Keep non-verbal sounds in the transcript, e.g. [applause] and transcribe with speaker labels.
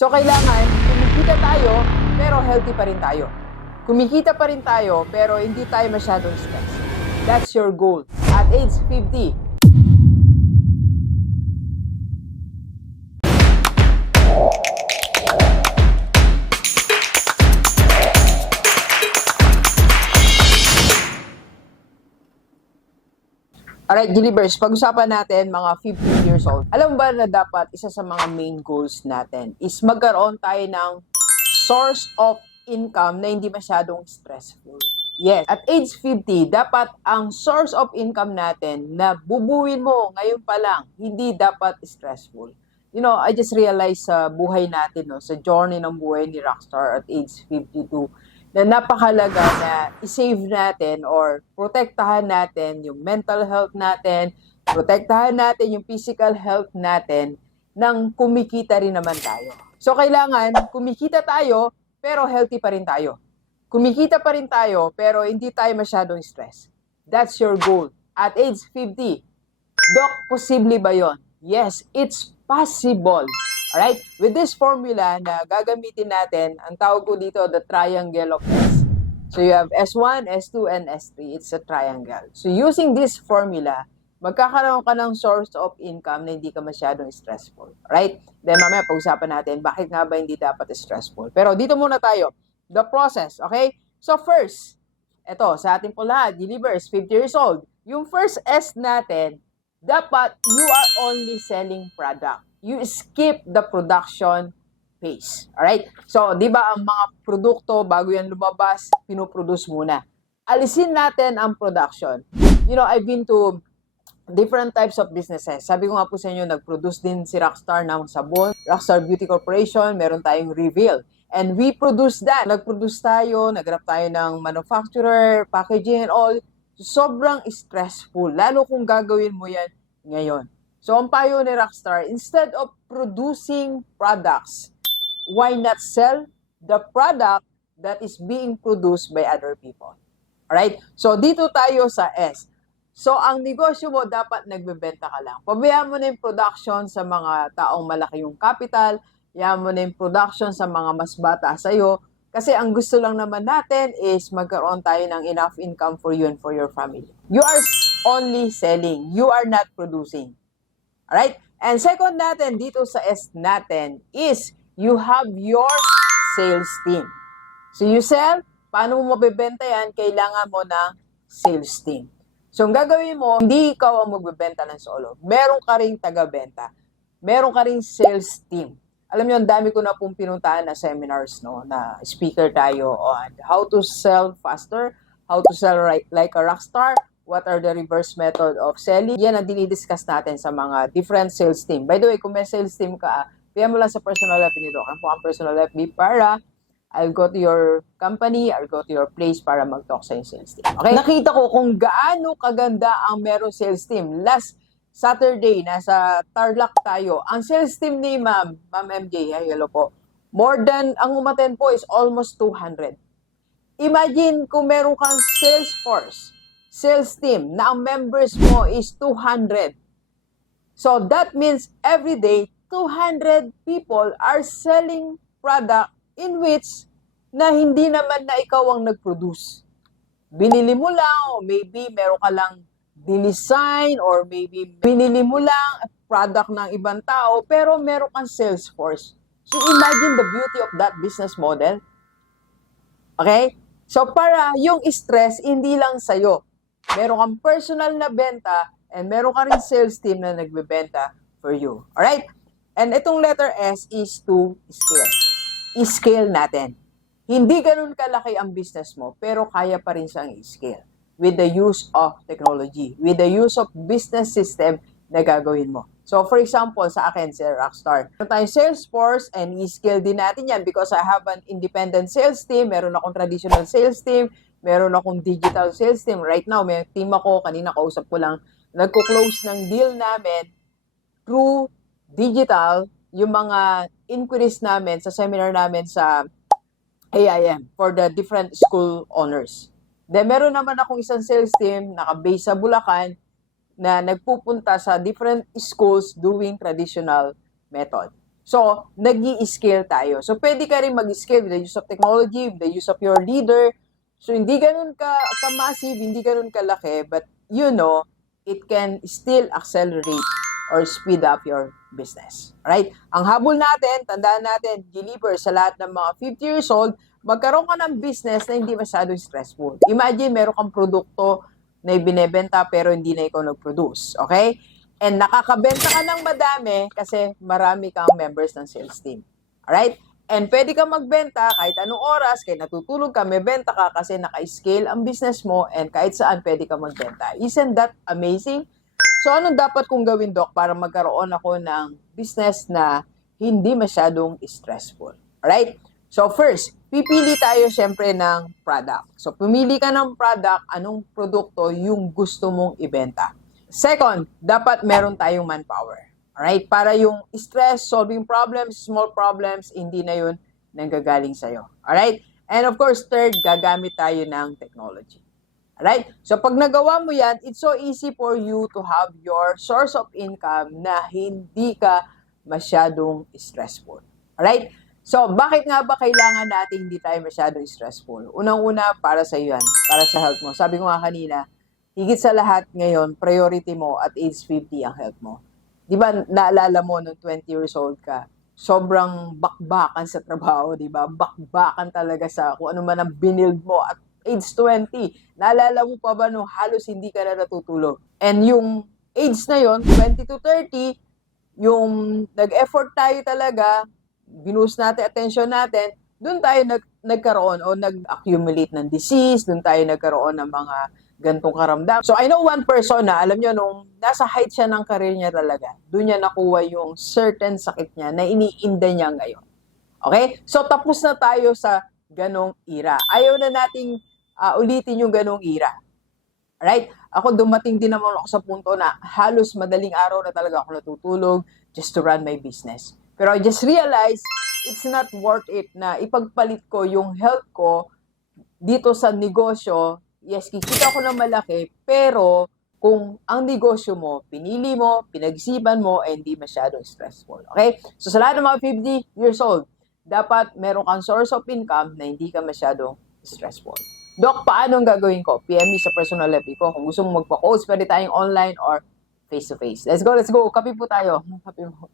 Speaker 1: So kailangan kumikita tayo pero healthy pa rin tayo. Kumikita pa rin tayo pero hindi tayo masyadong stress. That's your goal. At age 50, Alright, Delivers, pag-usapan natin mga 50 years old. Alam ba na dapat isa sa mga main goals natin is magkaroon tayo ng source of income na hindi masyadong stressful. Yes, at age 50, dapat ang source of income natin na bubuin mo ngayon pa lang, hindi dapat stressful. You know, I just realized sa buhay natin, no, sa journey ng buhay ni Rockstar at age 52, na napakalaga na i-save natin or protektahan natin yung mental health natin, protektahan natin yung physical health natin nang kumikita rin naman tayo. So kailangan kumikita tayo pero healthy pa rin tayo. Kumikita pa rin tayo pero hindi tayo masyadong stress. That's your goal. At age 50, Doc, posible ba yon? Yes, it's possible. Alright? With this formula na gagamitin natin, ang tawag ko dito, the triangle of S. So you have S1, S2, and S3. It's a triangle. So using this formula, magkakaroon ka ng source of income na hindi ka masyadong stressful. Right? Then mamaya pag-usapan natin, bakit nga ba hindi dapat stressful. Pero dito muna tayo. The process, okay? So first, eto, sa ating po lahat, delivers, 50 years old. Yung first S natin, dapat you are only selling product. You skip the production phase. Alright? So, di ba ang mga produkto, bago yan lumabas, pinoproduce muna. Alisin natin ang production. You know, I've been to different types of businesses. Sabi ko nga po sa inyo, nag-produce din si Rockstar ng sabon, Rockstar Beauty Corporation, meron tayong Reveal. And we produce that. Nag-produce tayo, naghanap tayo ng manufacturer, packaging and all. Sobrang stressful, lalo kung gagawin mo yan ngayon. So, ang payo ni Rockstar, instead of producing products, why not sell the product that is being produced by other people? Alright? So, dito tayo sa S. So, ang negosyo mo, dapat nagbebenta ka lang. Pabayaan mo na yung production sa mga taong malaki yung capital, Hayaan mo na yung production sa mga mas bata sa'yo. Kasi ang gusto lang naman natin is magkaroon tayo ng enough income for you and for your family. You are only selling. You are not producing. Alright? And second natin, dito sa S natin, is you have your sales team. So you sell, paano mo mabibenta yan? Kailangan mo ng sales team. So ang gagawin mo, hindi ikaw ang magbebenta ng solo. Meron ka ring taga-benta. Meron ka ring sales team. Alam niyo, ang dami ko na pong pinuntahan na seminars, no, na speaker tayo on how to sell faster, how to sell right, like a rock star, what are the reverse method of selling. Yan ang dinidiscuss natin sa mga different sales team. By the way, kung may sales team ka, PM mo lang sa personal FB ni Doc. Po ang personal FB para I'll go to your company, I'll go to your place para mag-talk sa yung sales team. Okay? Nakita ko kung gaano kaganda ang meron sales team. Last Saturday, nasa Tarlac tayo. Ang sales team ni Ma'am, Ma'am MJ, ay hello po. More than, ang umaten po is almost 200. Imagine kung meron kang sales force, sales team, na ang members mo is 200. So that means every day, 200 people are selling product in which na hindi naman na ikaw ang nag-produce. Binili mo lang o maybe meron ka lang dinesign or maybe binili mo lang product ng ibang tao pero meron kang sales force. So imagine the beauty of that business model. Okay? So para yung stress hindi lang sa'yo. Meron kang personal na benta and meron ka rin sales team na nagbebenta for you. Alright? And itong letter S is to scale. I-scale natin. Hindi ganun kalaki ang business mo, pero kaya pa rin siyang i-scale with the use of technology, with the use of business system na gagawin mo. So, for example, sa akin, si Rockstar, meron tayong Salesforce and i-scale din natin yan because I have an independent sales team, meron akong traditional sales team, meron akong digital sales team. Right now, may team ako, kanina kausap ko lang, nagko-close ng deal namin through digital, yung mga inquiries namin sa seminar namin sa AIM for the different school owners. Then meron naman akong isang sales team naka-base sa Bulacan na nagpupunta sa different schools doing traditional method. So, nag scale tayo. So, pwede ka rin mag-scale with the use of technology, with the use of your leader. So, hindi ganun ka, ka-massive, hindi ganun kalaki, but you know, it can still accelerate or speed up your business. Right? Ang habol natin, tandaan natin, deliver sa lahat ng mga 50 years old, magkaroon ka ng business na hindi masyadong stressful. Imagine, meron kang produkto na ibinebenta pero hindi na ikaw nag-produce. Okay? And nakakabenta ka ng madami kasi marami kang members ng sales team. Alright? And pwede ka magbenta kahit anong oras, kahit natutulog ka, may benta ka kasi naka-scale ang business mo and kahit saan pwede ka magbenta. Isn't that amazing? So, anong dapat kong gawin, Doc, para magkaroon ako ng business na hindi masyadong stressful? Alright? So, first, pipili tayo syempre ng product. So, pumili ka ng product, anong produkto yung gusto mong ibenta. Second, dapat meron tayong manpower. Alright? Para yung stress, solving problems, small problems, hindi na yun nanggagaling sa'yo. Alright? And of course, third, gagamit tayo ng technology. Alright? So, pag nagawa mo yan, it's so easy for you to have your source of income na hindi ka masyadong stressful. Alright? So, bakit nga ba kailangan natin hindi tayo masyadong stressful? Unang-una, para sa yan, para sa health mo. Sabi ko nga kanina, higit sa lahat ngayon, priority mo at age 50 ang health mo. Di ba, naalala mo nung 20 years old ka, sobrang bakbakan sa trabaho, di ba? Bakbakan talaga sa kung ano man ang binild mo at age 20. Naalala mo pa ba nung halos hindi ka na natutulog? And yung age na yon 20 to 30, yung nag-effort tayo talaga, binus natin, attention natin, doon tayo nag, nagkaroon o nag-accumulate ng disease, doon tayo nagkaroon ng mga gantong karamdam. So, I know one person na, alam nyo, nung nasa height siya ng career niya talaga, doon niya nakuha yung certain sakit niya na iniinda niya ngayon. Okay? So, tapos na tayo sa ganong era. Ayaw na nating ah, ulitin yung ganong era. Alright? Ako dumating din naman ako sa punto na halos madaling araw na talaga ako natutulog just to run my business. Pero I just realized it's not worth it na ipagpalit ko yung health ko dito sa negosyo. Yes, kikita ko ng malaki, pero kung ang negosyo mo, pinili mo, pinag-isipan mo, eh, hindi masyadong stressful. Okay? So sa lahat ng mga 50 years old, dapat meron kang source of income na hindi ka masyadong stressful. Doc, paano ang gagawin ko? PM me sa personal FB ko. Kung gusto mo magpa-coach, pwede tayong online or face-to-face. Let's go, let's go. Kape po tayo. [laughs] Kape mo.